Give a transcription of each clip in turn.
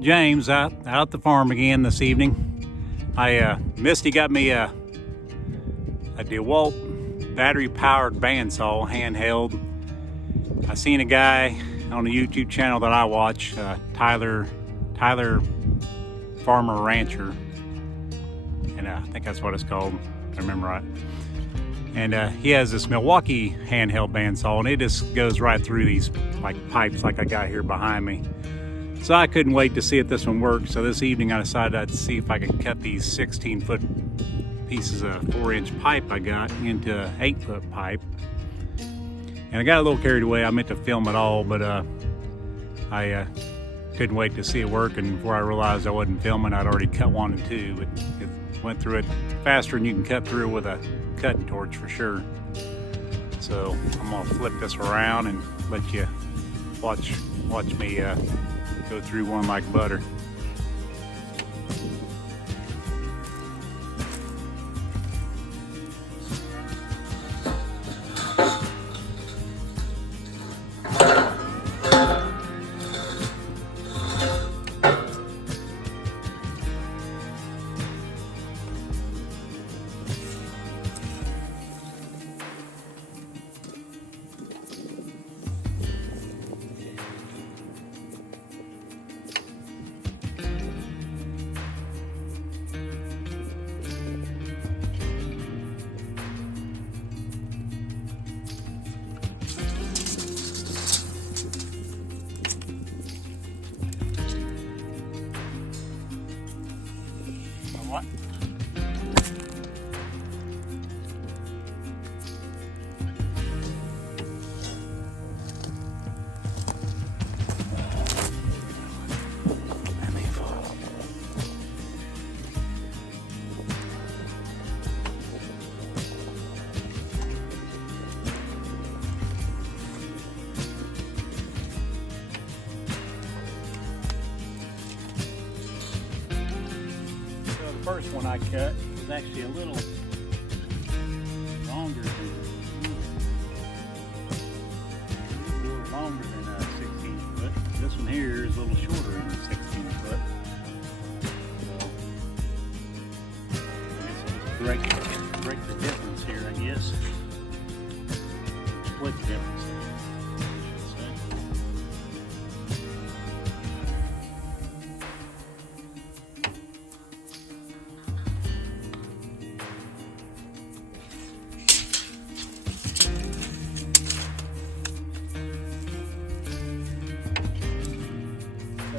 James out at the farm again this evening. Misty got me a DeWalt battery-powered bandsaw, handheld. I seen a guy on a YouTube channel that I watch, Tyler Farmer Rancher, and I think that's what it's called, if I remember right. And he has this Milwaukee handheld bandsaw, and it just goes right through these like pipes like I got here behind me. So I couldn't wait to see if this one worked. So this evening I decided I'd see if I could cut these 16-foot pieces of 4-inch pipe I got into 8-foot pipe. And I got a little carried away. I meant to film it all, but I couldn't wait to see it work. And before I realized I wasn't filming, I'd already cut 1 and 2. It went through it faster than you can cut through with a cutting torch for sure. So I'm gonna flip this around and let you watch me go through one like butter. What? The first one I cut was actually a little longer than a 16 foot. This one here is a little shorter than a 16 foot. So I guess I'll just break the difference here, I guess. Split the difference.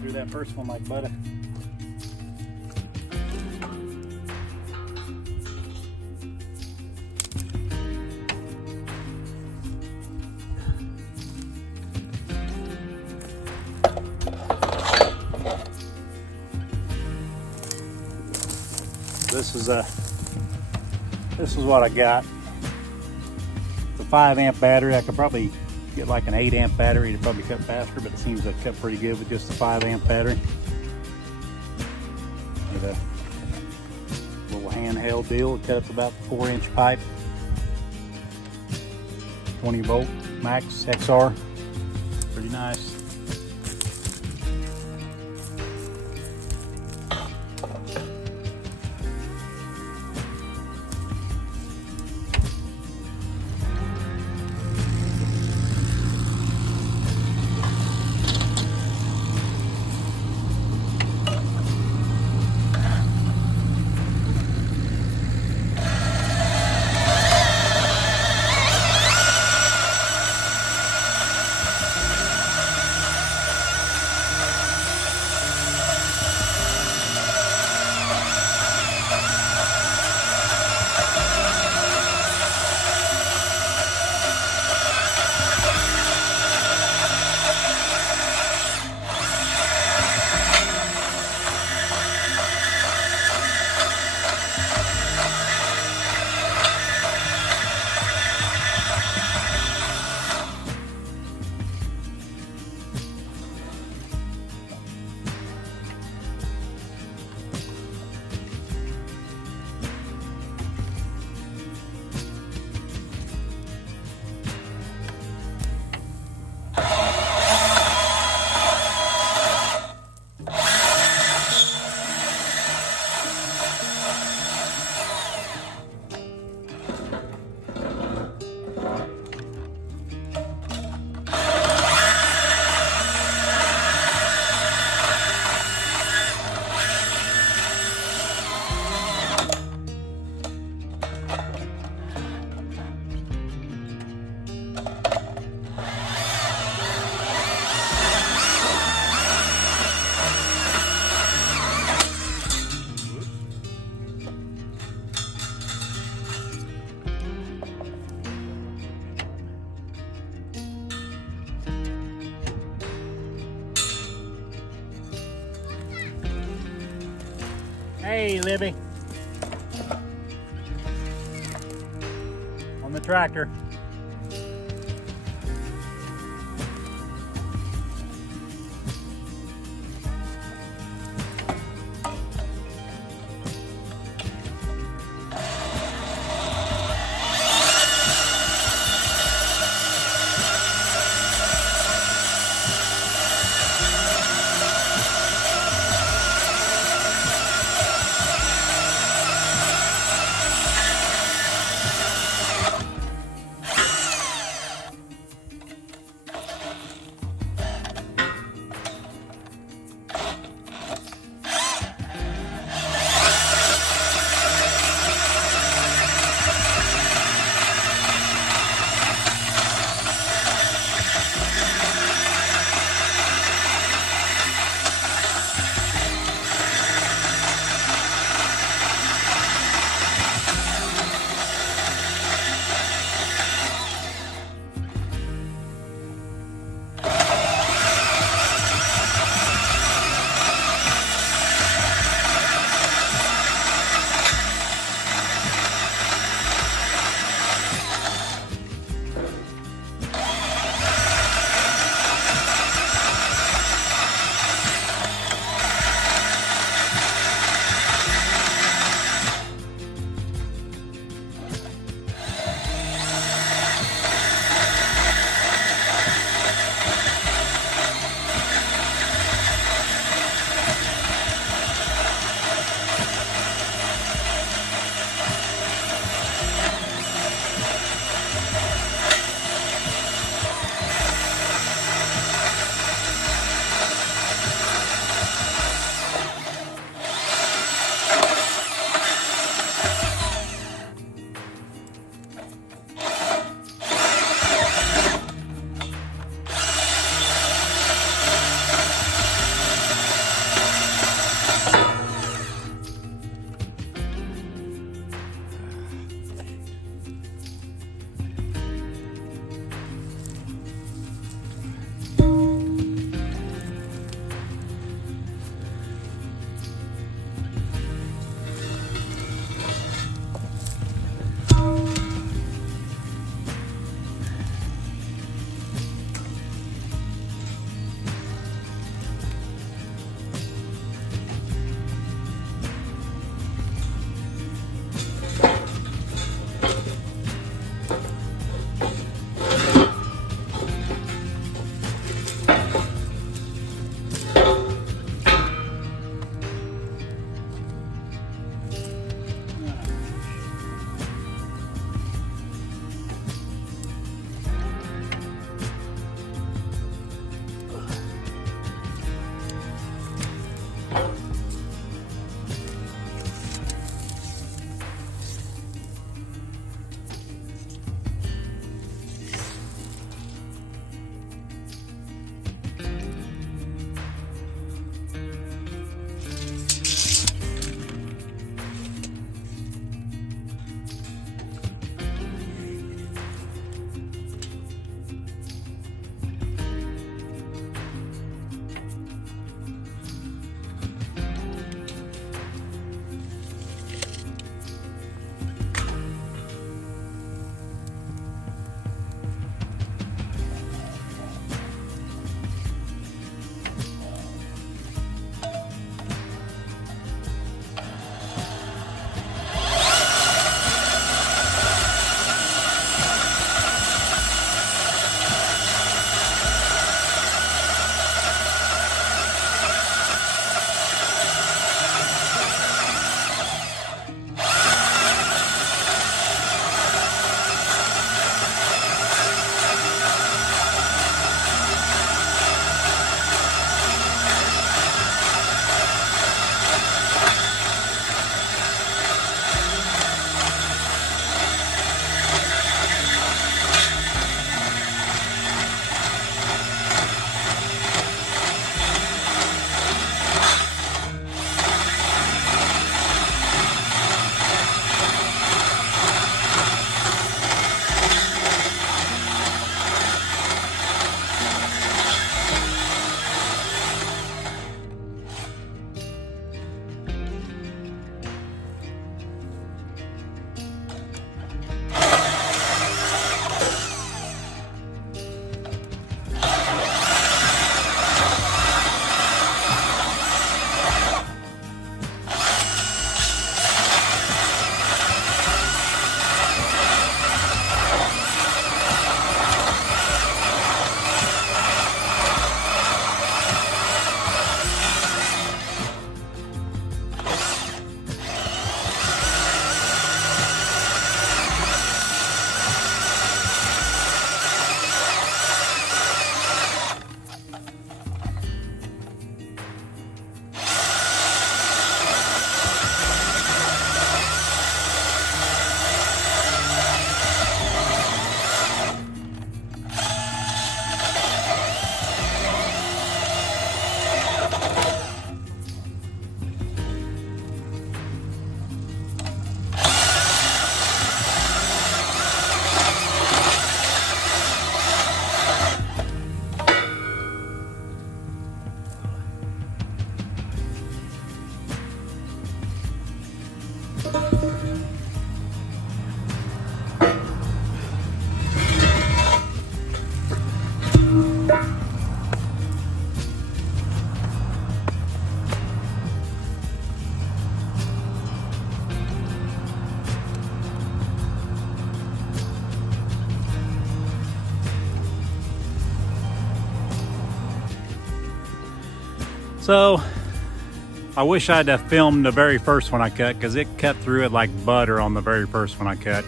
Through that first one like butter. This is what I got. It's a 5-amp battery. I could probably get like an 8-amp battery to probably cut faster, but it seems to cut pretty good with just a 5-amp battery. With a little handheld deal. It cuts about 4-inch pipe. 20 volt max XR. Pretty nice. Hey, Libby. On the tractor. So I wish I'd have filmed the very first one I cut, because it cut through it like butter on the very first one I cut.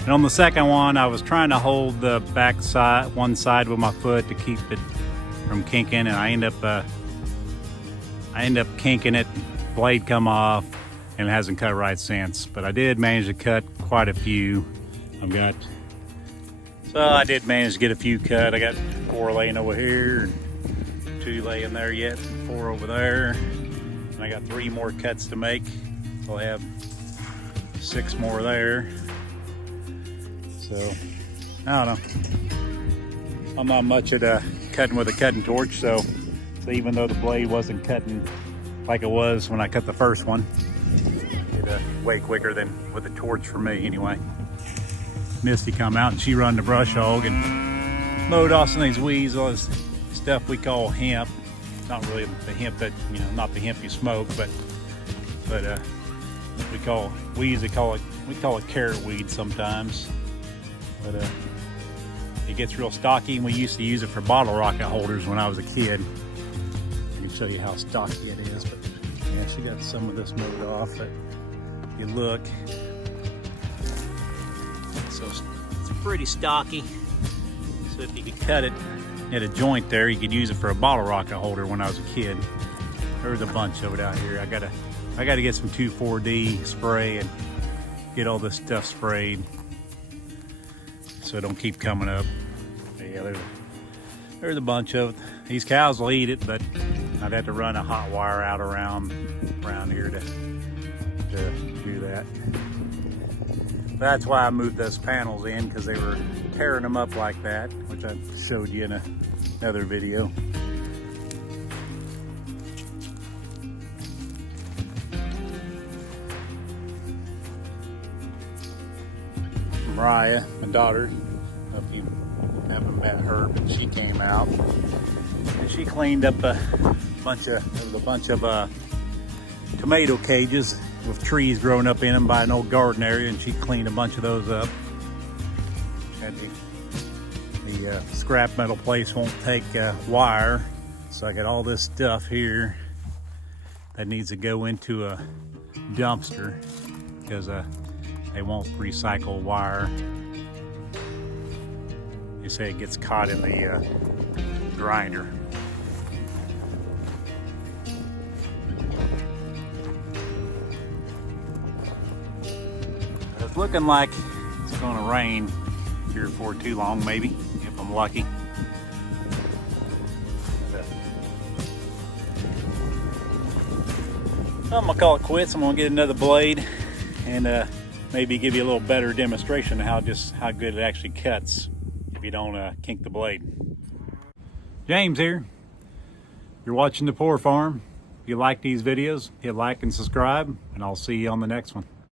And on the second one, I was trying to hold the back side, one side with my foot to keep it from kinking, and I end up kinking it, blade come off, and it hasn't cut right since. But I did manage to cut quite a few. So I did manage to get a few cut. I got 4 laying over here, 2 laying there yet, 4 over there. And I got 3 more cuts to make. So I have 6 more there. So, I don't know. I'm not much at cutting with a cutting torch, so even though the blade wasn't cutting like it was when I cut the first one, it way quicker than with a torch for me anyway. Misty come out and she run the brush hog and mowed off some of these weeds, all this stuff we call hemp. Not really the hemp that, you know, not the hemp you smoke, but we usually call it carrot weed sometimes. But it gets real stocky, and we used to use it for bottle rocket holders when I was a kid. I can show you how stocky it is, but yeah, she got some of this mowed off, but if you look, so it's pretty stocky. So if you could cut it at a joint there, you could use it for a bottle rocket holder when I was a kid. There's a bunch of it out here. I gotta get some 2,4-D spray and get all this stuff sprayed so it don't keep coming up. Yeah, there's a bunch of it. These cows will eat it, but I'd have to run a hot wire out around here to do that. That's why I moved those panels in, because they were tearing them up like that, which I showed you in another video. Mariah, my daughter, I don't know if you haven't met her, but she came out and she cleaned up a bunch of tomato cages with trees growing up in them by an old garden area, and she cleaned a bunch of those up. And the scrap metal place won't take wire, so I got all this stuff here that needs to go into a dumpster, because they won't recycle wire. You say it gets caught in the grinder. It's looking like it's going to rain here for too long, maybe, if I'm lucky. I'm gonna call it quits. I'm gonna get another blade and maybe give you a little better demonstration of how good it actually cuts if you don't kink the blade. James here. You're watching The Poor Farm. If you like these videos, hit like and subscribe, and I'll see you on the next one.